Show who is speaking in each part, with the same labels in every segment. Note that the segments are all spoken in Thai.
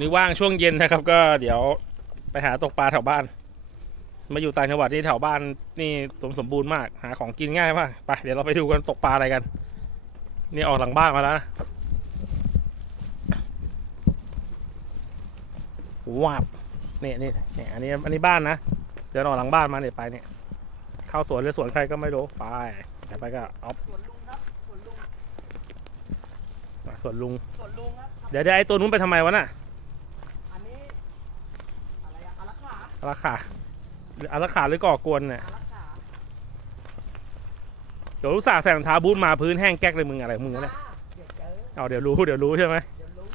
Speaker 1: วันนี้ว่างช่วงเย็นนะครับ ก็เดี๋ยวไปหาตกปลาแถวบ้าน มาอยู่ต่างจังหวัดนี่แถวบ้านนี่สมสมบูรณ์มาก หาของกินง่ายมากไปเดี๋ยวเราไปดูกันตกปลาอะไรกัน นี่ออกหลังบ้านมาแล้วนะว้าบเนี่ยนี่เนี่ยอันนี้อันนี้บ้านนะ เดี๋ยวออกหลังบ้านมาเนี่ยไปเนี่ย เข้าสวนหรือสวนใครก็ไม่รู้ไปเดี๋ยวไปก็เอา
Speaker 2: สวนลุงครับสวนลุง
Speaker 1: สวนลุง
Speaker 2: สวนลุงครับ
Speaker 1: เดี๋ยวเดี๋ยวไอ้ตัวนู้นไปทำไมวะน่ะ
Speaker 2: อันนี้อะไรอะ อารักขา
Speaker 1: อาราขาหรืออาราขาหรือก่อกวนเนี่ย
Speaker 2: อารักขา
Speaker 1: เดี๋ยวรู้สาห์ใส่รองเท้าบูทมาพื้นแห้งแก๊กเลยมึงอะไรของมึงวะเนี่ย
Speaker 2: เดี๋ยวเจอ
Speaker 1: เอาเดี๋ยวรู้เดี๋ยวรู้ใช่ไหม
Speaker 2: เดี๋ยวรู้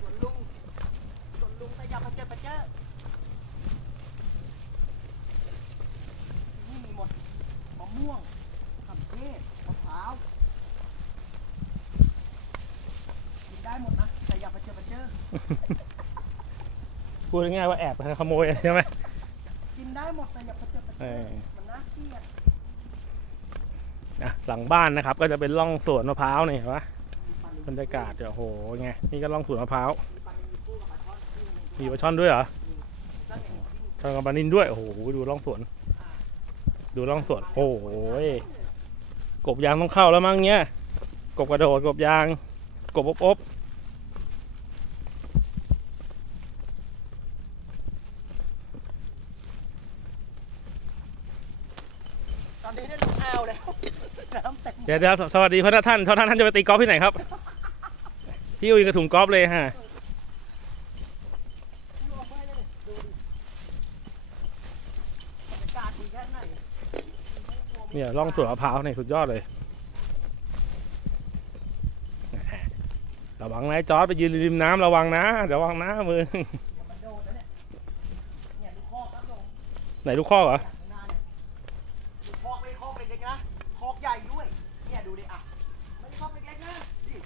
Speaker 2: สวนลุงสวนลุงแต่อย่ามาเจอมาเจอนี่มีหมดมะม่วงมะเขือเทศมะพร้าวกินได้หมดนะแต่อย่ามาเจอมาเจอ
Speaker 1: พูดง่ายๆว่าแอบขโมยใช่ไหม
Speaker 2: กินได้หมดแต่อย่ามาเจอมาเจ
Speaker 1: เอ
Speaker 2: อ
Speaker 1: อ
Speaker 2: มันน่าเกลียด
Speaker 1: อะหลังบ้านนะครับ ก็จะเป็นร่องสวนมะพร้าวนี่เห็นปะ
Speaker 2: มีปลานิล
Speaker 1: บรรยากาศเดี๋ยวโหไงนี่ก็ร่องสวนมะพร้าว
Speaker 2: มีปลานิลมีกุ้งกับปลาช่อนกุ้ง
Speaker 1: มีปลาช่อนด้วยเหรอ
Speaker 2: ก็เห็นวิ่ง
Speaker 1: ทางกับปลานินด้วยโอ้โหดูร่องสวน ดูร่องสวนโอ้โหกบยางต้องเข้าแล้วมั้งเนี้ยกบกระโดดกบยาง กบอบอบ
Speaker 2: ตอนนี้ได้ลูกอ้าวแล้วน้ำเต็ม
Speaker 1: เดี๋ยวเดี๋ยวสวัสดีพระท่านท่านท่านจะไปตีกอล์ฟที่ไหนครับ พี่อุ้ยกระถุงกอล์ฟเลยฮะ
Speaker 2: เนี่
Speaker 1: ยร่องสวนมะพร้าวเนี่ยสุดยอดเลย ระวังนะจอร์ดไปยืนริมน้ำระวังนะระวังนะมือ
Speaker 2: เดี๋ยวมันโดนแล้วเนี่ยเนี่ยดูคอ
Speaker 1: ไหนลูกข้อเหรอ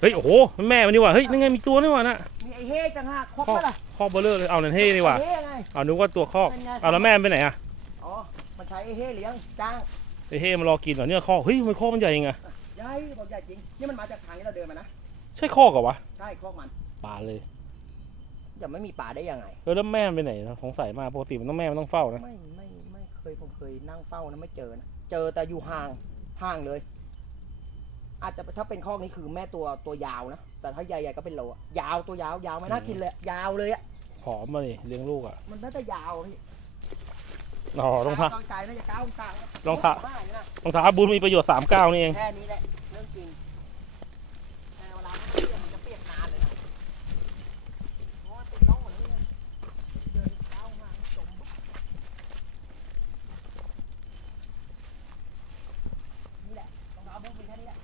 Speaker 2: เฮ้
Speaker 1: ยโอ้โหมันแม่มันนี่หว่าเฮ้ยนั่นไงมีตัวนี่หว่าน่ะ
Speaker 2: มีไอ้เฮ่จังฮะครบ
Speaker 1: คอก
Speaker 2: ปะล่ะ
Speaker 1: ข้อเบลเลอร์เลยเอานั่นเฮ้นี่หว่า
Speaker 2: ไอ้เฮ่ไง
Speaker 1: เอานึกว่าตัวข้อก
Speaker 2: เป็นไง
Speaker 1: เอาแล้วแม่มันไปไหนอะ
Speaker 2: อ๋อมันใช้ไอ้เฮ่เลี้ยงจ้าง
Speaker 1: ไอ้เฮ้มันรอกินเหรอเนี่ยข้อเฮ้ยมันข้อมันใหญ่ยังไง
Speaker 2: ใหญ่บอกใหญ่จริง นี่มันมาจากทางที่เราเดินมานะ
Speaker 1: ใช่ข้อกับวะ
Speaker 2: ใช่คอกมัน
Speaker 1: ป่าเลย
Speaker 2: จะไม่มีป่าได้ยังไง
Speaker 1: เออแล้วแม่มันไปไหนนะสงสัยมากปกติมันต้องแม่มันต้องเฝ้านะ
Speaker 2: ไม่ไม่ไม่เคยผมเคยนั่งเฝ้านะไม่เจอนะ เจอแต่อยู่ห่างห่างเลย อาจจะถ้าเป็นข้อกนี้คือแม่ตัวตัวยาวนะ แต่ถ้าใหญ่ๆก็เป็นโลอะยาวตัวยาวยาวไม่น่ากินเลย ยาวเลยอะ
Speaker 1: ผอมมาดิเลี้ยงลูกอะ
Speaker 2: มันน่าจะยาวอะพี่
Speaker 1: อ๋อรองเท้า
Speaker 2: ก้าวกลางน่าจะก้าวกลาง
Speaker 1: รองเท้า
Speaker 2: บ้นี่นะ
Speaker 1: รองเท้าบูทมีประโยชน์สามเก้านี่เอง
Speaker 2: แค่นี้แหละเรื่องจริงแต่เวลามันเปียกมันจะเปียกนานเลยนะเพราะว่าติดร่องหมดแล้วเนี่ยเดินก้าวมาจมปุ๊บนี่แหละรองเท้าบูทมีแค่นี้แหละ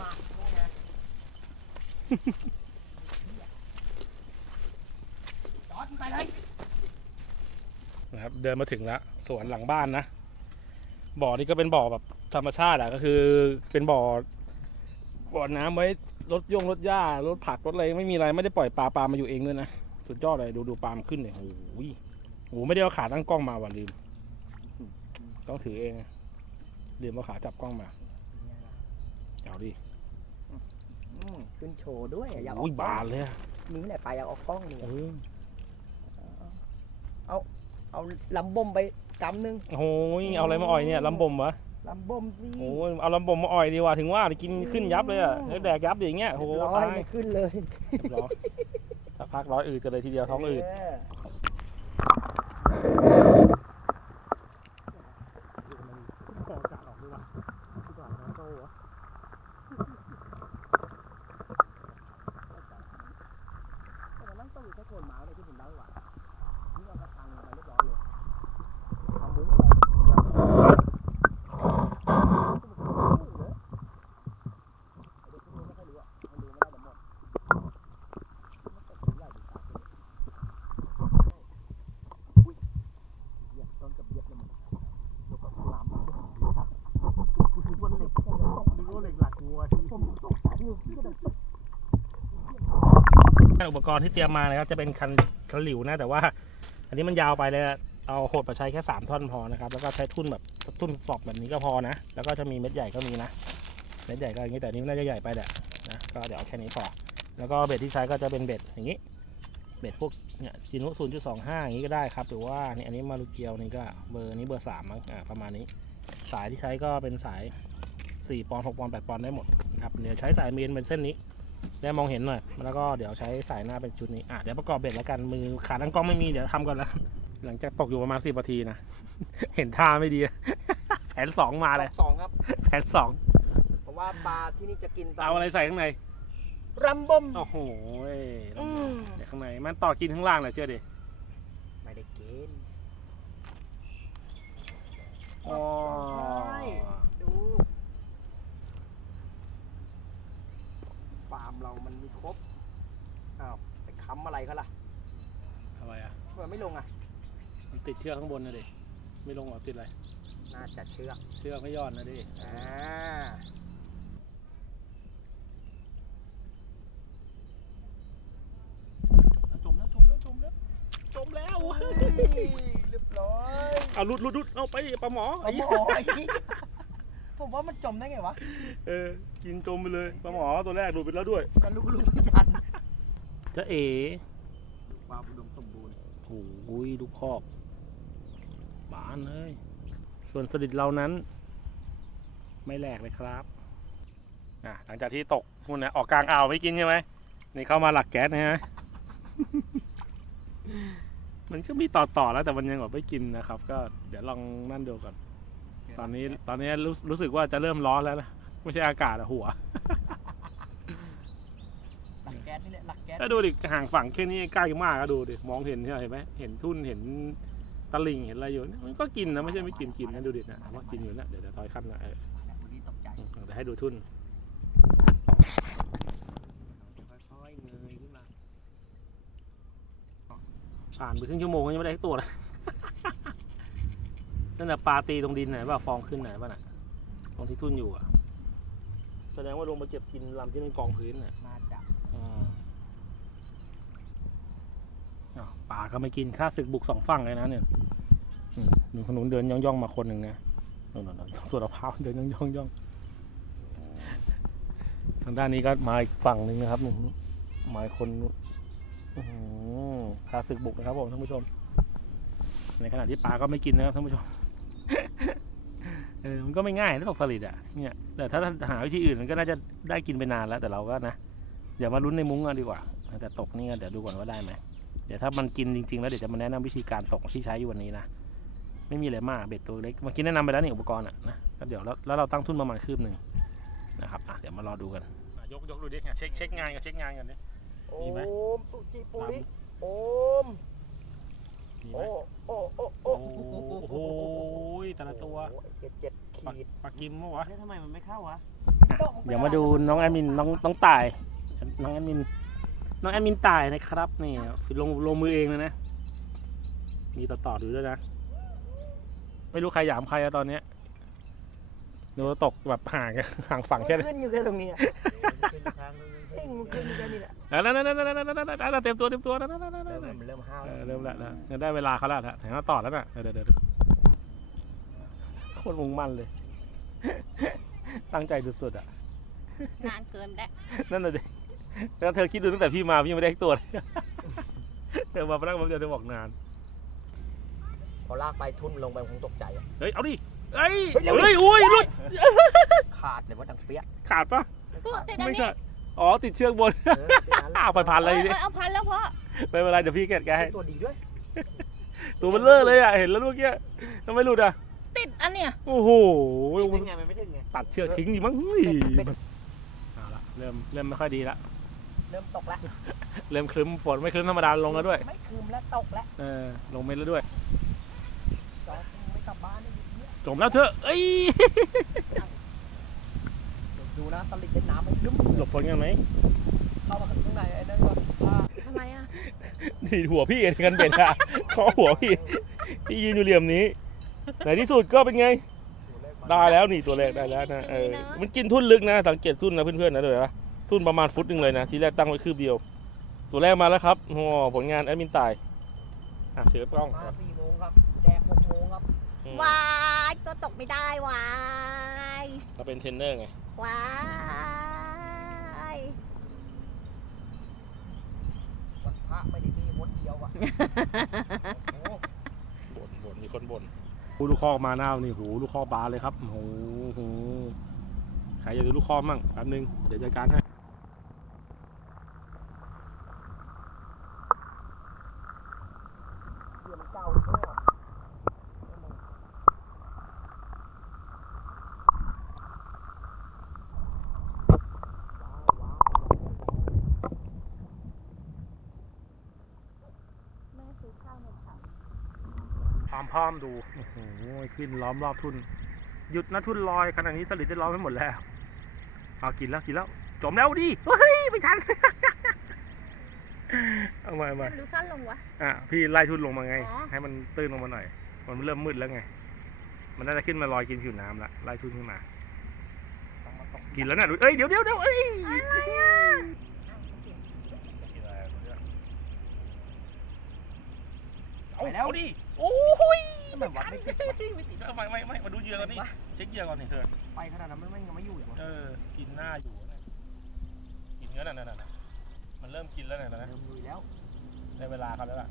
Speaker 2: มาโน่นนะ จอดไปเลย
Speaker 1: นะครับ เดินมาถึงแล้วสวนหลังบ้านนะ บ่อนี้ก็เป็นบ่อแบบธรรมชาติอะก็คือเป็นบ่อบ่อน้ำไว้รถย่งรถหญ้ารถผักรถอะไรไม่มีอะไรไม่ได้ปล่อยปลาปลามาอยู่เองด้วยนะสุดยอดเลยดูดูปลามขึ้นเนี่ยโอ้โหโอ้โหไม่ได้เอาขาตั้งกล้องมาว่ะลืม ต้องถือเองลืมเอาขาจับกล้องมาเอาดิ
Speaker 2: ขึ้นโชว์ด้วยอะอยากออ
Speaker 1: อุ้ย
Speaker 2: กกล้
Speaker 1: บา
Speaker 2: อง
Speaker 1: นเลยอะ
Speaker 2: มีที่ไหนไปอยากออกกล้องนี่
Speaker 1: เออ
Speaker 2: เอาลำบมไปกำหนึง
Speaker 1: โอ้ยเอาอะไรมาอ่อยเนี่ยลำบมวะ
Speaker 2: ลำบมสิ
Speaker 1: โอ้ยเอาลำบมมาอ่อยดีกว่าถึงว่ากินขึ้นยับเลยอะแล้วแดกยับอย่างเงี้ยโอ้โห
Speaker 2: ร้อ
Speaker 1: ตายย
Speaker 2: ไม่ขึ้นเลย
Speaker 1: รอสักพักร้อยอืดกันเลยทีเดียวท้องอืด
Speaker 2: เแต่มันต้องมีแค่โคนไม้เลยที่ผมเล่าให้ฟังนี่เอากระชังมาเรียบร้อยเลยเอามุ้งอะไรเด็กพวกนี้ไม่ค่อยรู้อะมันดูไม่ได้แต่หมดมันตกใหญ่ดีกว่าอุ้ยเหยียบต้นกับเหยียบเลยมึงเดี๋ยวก็ลามกูคิดว่าเหล็กผมตกนึกว่าเหล็กหลักงัวที่ผมตกใจอยู่ที่กระโดดตก
Speaker 1: อุปกรณ์ที่เตรียมมานะครับจะเป็นคันคันหลิวนะแต่ว่า อันนี้มันยาวไปเลยเอาโหดมาใช้แค่สามท่อนพอนะครับ แล้วก็ใช้ทุ่นแบบทุ่นสอบแบบนี้ก็พอนะ แล้วก็จะมีเม็ดใหญ่ก็มีนะเม็ดใหญ่ก็อย่างนี้แต่นี้น่าจะใหญ่ไปแหละนะก็เดี๋ยวเอาแค่นี้พอ แล้วก็เบ็ดที่ใช้ก็จะเป็นเบ็ดอย่างนี้ เบ็ดพวกเนี่ยจินุศูนย์จุดสองห้าอย่างนี้ก็ได้ครับหรือว่านี่อันนี้มารูเกียวนี่ก็เบอร์นี้เบอร์สามอ่าประมาณนี้ สายที่ใช้ก็เป็นสายสี่ปอนด์หกปอนด์แปดปอนด์ได้หมดนะครับเดี๋ยวใช้สายเมนเป็นเส้นนี้ ได้มองเห็นหน่อย แล้วก็เดี๋ยวใช้สายหน้าเป็นชุดนี้ อะ เดี๋ยวประกอบเบ็ดแล้วกัน มือขาตั้งกล้องไม่มี เดี๋ยวทำก่อนแล้ว หลังจากตกอยู่ประมาณสิบนาทีนะ เห็นท่าไม่ดี แผนสองมาเลย
Speaker 2: สองครับ
Speaker 1: แผนสอง
Speaker 2: เพราะว่าปลาที่นี่จะกินปลา
Speaker 1: เอาอะไรใส่ข้างใน
Speaker 2: รัมบอม
Speaker 1: โอ้โหเว้ย
Speaker 2: อืม
Speaker 1: เดี๋ยวข้างใน มันต่อกินข้างล่างเลยเชื่อดิ
Speaker 2: ไม่ได้กิน
Speaker 1: อ๋อ
Speaker 2: ใช่ดูฟาร์ม เรามันมีครบอ้าวไปค้ำอะไรเขาล่ะ
Speaker 1: ทำไมอะ
Speaker 2: ทำไมไม่ลงอะ
Speaker 1: มันติดเชือกข้างบนนะดิ ไม่ลงหรอติดอะไร
Speaker 2: น่าจะเชือก
Speaker 1: เชือกไม่ย่อนนะดิ
Speaker 2: อ่า
Speaker 1: จมแล้ว จมแล้ว จมแล้ว จมแล้ว
Speaker 2: เฮ้ยเรียบร้อย
Speaker 1: เอาลุดลุดลุดเอาไปปลาหมอ
Speaker 2: เอาหมอไอ้นี่ผมว่ามันจมได้ไงวะ
Speaker 1: เออ กินจมไปเลยปลาหมอตัวแรกหลุดไปแล้วด้วย
Speaker 2: กันลูกลูกไม่ทัน
Speaker 1: จะเอ๋
Speaker 2: ความอุดมสมบูรณ์
Speaker 1: โอ้ยดูคอกบานเลย ส่วนสลิดเรานั้น ไม่แหลกเลยครับอะหลังจากที่ตกพวกนี้ออกกลางอ่าวไม่กินใช่ไหมนี่เข้ามาหลักแก๊สนะฮะมันก็มีต่อต่อๆแล้วแต่มันยังแบบไม่กินนะครับ ก็เดี๋ยวลองนั่นดูก่อนตอนนี้ตอนนี้รู้รู้สึกว่าจะเริ่มร้อนแล้วนะ ไม่ใช่อากาศอะหัว
Speaker 2: หลักแก๊สนี่แหละหลักแก๊ส
Speaker 1: ถ้าดูดิห่างฝั่งแค่นี้ใกล้มากก็ดูดิมองเห็นใช่ไหมเห็นไหมเห็นทุ่นเห็นตะลิงเห็นอะไรอยู่เนี่ยมันก็กินนะไม่ใช่ไม่กินกินนะดูดินะว่ากินอยู่นะเดี๋ยวเดี๋ยวถอยขั้นนะเออ
Speaker 2: วันนี้ตกใจ
Speaker 1: เดี๋ยวให้ดูทุ่น
Speaker 2: ค่อยๆเงยขึ้นมา
Speaker 1: ผ่านไปครึ่งชั่วโมงก็ยังไม่ได้สักตัวเลยนั่นแหะปลาตีตรงดินไหนป่ะฟองขึ้นไหนป่ะน่ะตรงที่ทุ่นอยู่อะ แสดงว่าลงมาเก็บกินลำที่มันกองพื้นน่ะ
Speaker 2: น่าจะ
Speaker 1: อืมอ้าวป่าก็ไม่กินค่าศึกบุกสองฝั่งเลยนะเนี่ยอืมหนุ่มขนุนเดินย่องย่องๆมาคนหนึ่งนะนู่นๆๆส่วนมะพร้าวเดินย่องย่องย่องทางด้านนี้ก็มาอีกฝั่งหนึ่งนะครับหนุ่มมาอีกคนนู้นอื้อหือค่าศึกบุกนะครับผมท่านผู้ชม ในขณะที่ป่าก็ไม่กินนะครับท่านผู้ชม เออมันก็ไม่ง่ายนะตกสลิดอะเนี่ยแต่ถ้าหาวิธีอื่นมันก็น่าจะได้กินไปนานแล้วแต่เราก็นะอย่ามาลุ้นในมุ้งกันดีกว่า แต่ตกนี่ก็เดี๋ยวดูก่อนว่าได้ไหมเดี๋ยวถ้ามันกินจริงๆแล้วเดี๋ยวจะมาแนะนำวิธีการตกที่ใช้อยู่วันนี้นะไม่มีอะไรมากเบ็ดตัวเล็กเมื่อกี้แนะนำไปแล้วนี่อุปกรณ์อะนะก็เดี๋ยวแล้วแล้วเราตั้งทุนประมาณคืบหนึ่งนะครับอะเดี๋ยวมารอดูกันยกยกดูดิเช็คเช็คงานกันเช็คงานกันดิ
Speaker 2: โอ
Speaker 1: มีไหม
Speaker 2: มสุจิปุริโอม
Speaker 1: มีไหม
Speaker 2: โอ้โอ้โอ้โอ้
Speaker 1: โอ้โหแต่ละตัว
Speaker 2: โอ้ยเจ็ดเจ็ด
Speaker 1: ปัก
Speaker 2: ขีด
Speaker 1: ปักกิมมั้วะ
Speaker 2: ทำไมมันไม่เข้าวะ
Speaker 1: อะเดี๋ยวมาดูน้องแอดมินน้องน้องตาย น้องแอดมิน น้องแอดมินตายนะครับนี่ลงลงมือเองเลยนะ มีต่อต่อดูด้วยนะ ไม่รู้ใครหยามใครอะตอนเนี้ย ดูตกแบบห่างกันห่างฝั่งแค่
Speaker 2: มันขึ้นอยู่แค่ตรงนี้อะเฮ้ยมันขึ้นอยู่แค่นี้แหละ
Speaker 1: นั่นนั่นนั่นนั่นนั่นนั่นนั่นเต็มตัวเต็มตัวนั่นนั่นนั่น
Speaker 2: เริ่
Speaker 1: นั่
Speaker 2: ม
Speaker 1: น
Speaker 2: มันเริ่มห้าว
Speaker 1: เออเริ่มแล้วนะเนี่ยได้เวลาเขาแล้วนะแถมต่อแล้วน่ะเดี๋ยวเดี๋ยวเดี๋ยวโคตรมุ่งมั่นเลย ตั้งใจสุดๆอะ
Speaker 3: นานเกินแล้ว
Speaker 1: นั่นน่ะดิแล้วเธอคิดดูตั้งแต่พี่มาพี่ยังไม่ได้ตัวเลยเธอมาพนักมันเดียวเธอบอกนาน
Speaker 2: พอลากไปทุ่นลงไปคงตกใจอะ
Speaker 1: เฮ้ยเอาดิ เฮ้ย
Speaker 2: เฮ้ยเร็วดิ
Speaker 1: เฮ้ยอุ้ยหลุด
Speaker 2: ขาดเลยว่าดังเปี้ย
Speaker 1: ขาดปะ
Speaker 3: พูดติดอัน
Speaker 1: ไม่
Speaker 3: นี้
Speaker 1: ขาดอ๋อติดเชือกบน
Speaker 2: เออเป็นนั้น
Speaker 1: อ้าวไปพันเลยดิ
Speaker 3: เออเอาพันแล้วเพราะ
Speaker 1: ไม่เป็นไรเดี๋ยวพี่แกะแกะให้
Speaker 2: ตัวดีด้วย
Speaker 1: ตัวมันเลอะเลยอะเห็นแล้วเมื่อกี้ทำไมหลุดอะ
Speaker 3: ติดอันเนี้ย
Speaker 1: โอ้โห
Speaker 2: เป็นไงมันไม่ถึงไง
Speaker 1: ตัดเชือกทิ้งดิมั้งเฮ้ย
Speaker 2: เป็น
Speaker 1: เอาละเริ่มเริ่มไม่ค่อยดีละ
Speaker 2: เริ่มตกแล้ว
Speaker 1: เริ่มคลึ้มฝนไม่คลึ้มธรรมดาลงแล้วด้วย
Speaker 2: ไม่คืมแล้วตกแล้ว
Speaker 1: เออลงเม็ดแล้วด้วย
Speaker 2: จอดไม่กลับบ้านได้อยู่เนี่ย
Speaker 1: จมแล้วเธอะเอ้ย
Speaker 2: ดูนะตลิดเล่นน้ำมันลึ้ม
Speaker 1: หลบฝนกันไหม
Speaker 2: เข้ามาข้างในไอ้นั่นก่อนอ่า
Speaker 3: ทำไมอะ
Speaker 1: นี่หัวพี่เองกันเป็นอะเขาหัวพี่พี่ยืนอยู่เหลี่ยมนี้ในที่สุดก็เป็นไง ได้แล้วนี่ตัวแรกได้แล้วนะเออมันกินทุ่นลึกนะ สังเกตทุ่นนะเพื่อนๆนะเดี๋ยวนะทุ่นประมาณฟุตหนึ่งเลยนะทีแรกตั้งไว้คืบเดียว ตัวแรกมาแล้วครับโอ้ผลงานแอดมินตายอะถือกล้อง
Speaker 2: มาสี่โมงครับแดกหกโมงครับ
Speaker 1: อืม
Speaker 3: วายตัวตกไม่ได้วาย
Speaker 1: เราเป็นเทรนเนอร์ไง
Speaker 3: วายวัน
Speaker 2: พระไม่ได้มีวนเดียวอะโห
Speaker 1: บ่นบ่นมีคนบ่นดูลูกคอกมาหน้านี่หูลูกคอกบาเลยครับโอ้โหใครอยากดูลูกคอมั่งแป๊บนึงเดี๋ยวจัดการให้ พร้อมพร้อมดูโอ้โหขึ้นล้อมรอบทุน หยุดนะทุนลอยขนาดนี้สลิดได้ล้อมไปหมดแล้วเอากินแล้วกินแล้วจมแล้วดิเฮ้ยไม่ทันเอามาเอามา
Speaker 3: ดูสั้นลงวะ
Speaker 1: อะพี่ไล่ทุนลงมาไง
Speaker 3: อ๋อ
Speaker 1: ให้มันตื้นลงมาหน่อย มันเริ่มมืดแล้วไง มันน่าจะขึ้นมาลอยกินผิวน้ำละไล่ทุนขึ้นมา
Speaker 2: ต้องมาตก
Speaker 1: กินแล้วน่ะดูเอ้ยเดี๋ยวเดี๋ยวเดี๋ยวเอ้ย
Speaker 3: อะไรอะ
Speaker 1: เอาเอาดิ โอ้ย
Speaker 2: ทำไมวัดไม่ติดวะ
Speaker 1: ไม่ติดไม่ไม่ไม่มาดูเหยื่อก่อนนี่เช็คเหยื่อก่อนนี่เธอ
Speaker 2: ไปขนาดนั้นมันยังไม่อยู่อีกวะ
Speaker 1: เออกินหน้าอยู่นะกินเนื้อน่ะน่ะน่ะน่ะมันเริ่มกินแล้วน่ะนะ
Speaker 2: เริ่มลุยแล้ว
Speaker 1: ในเวลาเขาแล้วล่ะ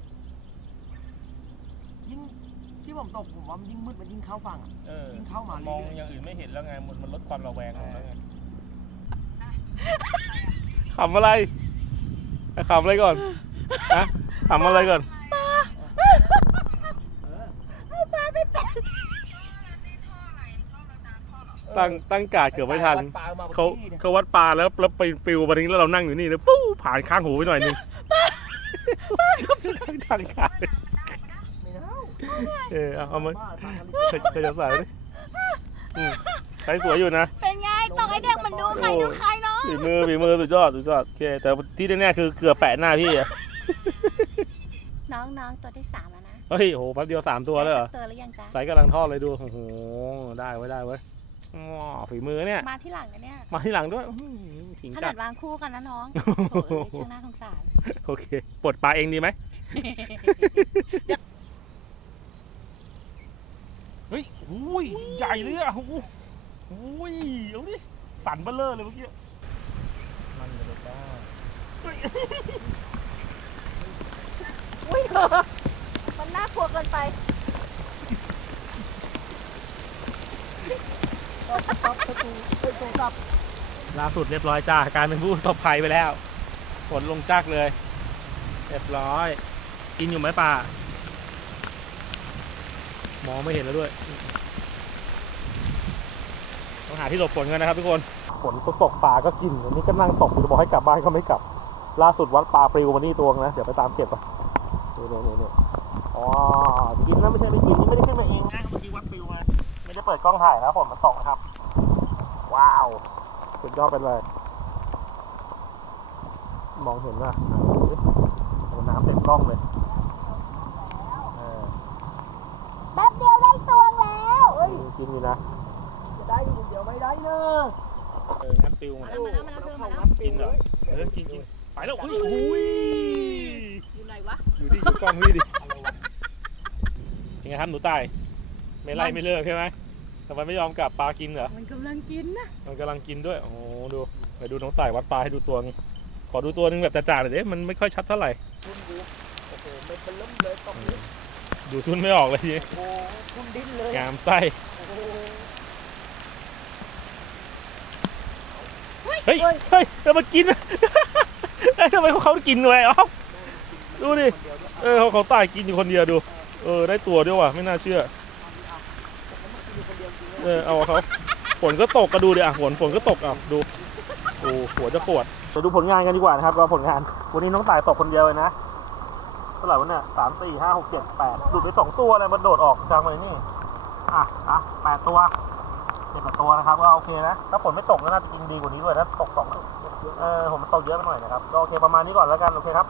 Speaker 2: ยิ่งที่ผมตกผมว่ามันยิ่งมืดมันยิ่งเข้าฝั่งอะ
Speaker 1: เออ
Speaker 2: ยิ่งเข้ามาม
Speaker 1: อง
Speaker 2: เรื่อย
Speaker 1: อย่างอื่นไม่เห็นแล้วไงมันมันลดความระแวงลงแล้วไงขำอะไรขำอะไรก่อนฮะขำอะไรก่อน
Speaker 2: ๆเออ
Speaker 3: เอาปลาไปเป็น
Speaker 1: ตั้งตั้งกาดเกือบไม่ทัน
Speaker 2: วัดปลมามื่อ
Speaker 1: เขา
Speaker 2: กี้เนี่ย
Speaker 1: เขาวัดปลาแล้วแล้วไปปิวมาทางนี้แล้วเรานั่งอยู่นี่นะฟู้ผ่านข้างหูไปหน่อยนึงทางขาด
Speaker 2: ไม่ได้
Speaker 1: เออเอาเอามา
Speaker 2: บ้าทางอะไร
Speaker 1: เคยเคยจะใส่ดิอืมใช้สวยอยู่นะ
Speaker 3: เป็นไงตอกไอเด็กมันดูใครดูใครเนาะ
Speaker 1: ฝีมือฝีมือสุดยอดสุดยอดโอเคแต่ที่แน่ๆคือเกือบแปะหน้าพี่อะ
Speaker 3: น้องน้องตัวที่สามแล้วนะ
Speaker 1: เฮ้ยโหแป๊บเดียวสามตัวเลยเหรอ
Speaker 3: ตัวหรือยังจ๊ะ
Speaker 1: ใส่กำลังทอดเลยดู โอ้โห ได้ไว้ยได้ไว้ย อ๋อฝีมือเนี่ย
Speaker 3: มาที่หลังนะเนี่ย
Speaker 1: มาที่หลังด้วยอื้อหือขิง
Speaker 3: ข
Speaker 1: จั
Speaker 3: นา
Speaker 1: ด
Speaker 3: ดวางคู่กันนะน้องโถเอ้ยช่างน่าสงสาร
Speaker 1: โอเคปลดปลาเองดีไหมเฮ้ยอุ้ยใหญ่เลยอะโอ้โหอุ้ยเอาดิสั่นเบ้อเลอเลยเมื่อกี้
Speaker 2: มันเลยได้
Speaker 3: อุ้ยมันน่ากลัวเกินไป
Speaker 2: ก็ซับศัตรูเฮ้ยโทรศัพท์
Speaker 1: ล่าสุดเรียบร้อยจ้ากลายเป็นผู้ประสบภัยไปแล้วฝนลงจักเลย เรียบร้อย กินอยู่ไหมป่ามองไม่เห็นแล้วด้วย ต้องหาที่หลบฝนกันนะครับทุกคน ฝนตกป่าก็กินวันนี้ก็นั่งตกอยู่จะบอกให้กลับบ้านก็ไม่กลับ ล่าสุดวัดปลาปลิวมานี่ตัวนะ เดี๋ยวไปตามเก็บอะเนี่นี่นี่นี่อ๋อ กินแล้วไม่ใช่ไม่กินนี่ไม่ได้ขึ้นมาเองนะ เปิดกล้องถ่ายนะฝนมันตกนะครับ ว้าว สุดยอดไปเลย มองเห็นว่าโอ้น้ำเต็มกล้องเลยเออ
Speaker 3: แป๊บเดียวได้ตัวแล้ว
Speaker 2: เฮ้ย
Speaker 1: กินอยู่นะ
Speaker 2: จะได้อยู่คนเดียวไม่ได้เนอะ
Speaker 1: เอองัดปิวมา
Speaker 3: มาแล้วมาแล้วมาแล้ว
Speaker 2: เข้า
Speaker 3: มาแล้ว
Speaker 2: งัดปิวเลย
Speaker 1: เออกินกินไปแล้วอุ้ยอุ้ย
Speaker 3: อยู่ไหนวะ
Speaker 1: อยู่ที่อยู่กล้องพี่ดิ
Speaker 2: อะไรวะ
Speaker 1: ยังไงครับหนูตายไม่ไล่ไม่เลิกใช่ไหม ทำไมไม่ยอมกลับปลากินเหรอ
Speaker 3: มันกำลังกินนะ
Speaker 1: มันกำลังกินด้วย โอ้โหดูไปดูน้องต่ายวัดปลาให้ดูตัวนึงขอดูตัวนึงแบบจ่าๆหน่อยดิมันไม่ค่อยชัดเท่าไหร่
Speaker 2: คุณดูโอ้โหเม็ดมันเริ่มเลยตรงนี้
Speaker 1: ดูทุนไม่ออกเลยที
Speaker 2: โอ้โหคุณดิ้นเลย
Speaker 1: งามไส้
Speaker 2: โอ้โห
Speaker 1: เฮ้ย เฮ้ยจะมากินเอ้ยทำไมเขากินเลยอ๋อดูดิ
Speaker 2: คนเดียวด้วย
Speaker 1: เออเขาเขาตายกินอยู่คนเดียวดู เออได้ตัวด้วยว่ะไม่น่าเชื่อ
Speaker 2: แล้วมันกินอยู่คน
Speaker 1: เออเอาเขาฝนก็ตกก็ดูดิอะฝนฝนก็ตกอะดูโอ้หัวจะปวดเดี๋ยวดูผลงานกันดีกว่านะครับว่าผลงาน วันนี้น้องตายตกคนเดียวเลยนะเท่าไหร่วะเนี่ยสามสี่ห้าหกเจ็ดแปดดูดไปสองตัวเลยมันโดดออกกลางเลยนี่อะอะแปดตัวเจ็ดแปดตัวนะครับก็โอเคนะถ้าฝนไม่ตกก็น่าจะกินดีกว่านี้ด้วยนะตกสองเออผมมันตกเยอะไปหน่อยนะครับก็โอเคประมาณนี้ก่อนแล้วกันโอเคครับ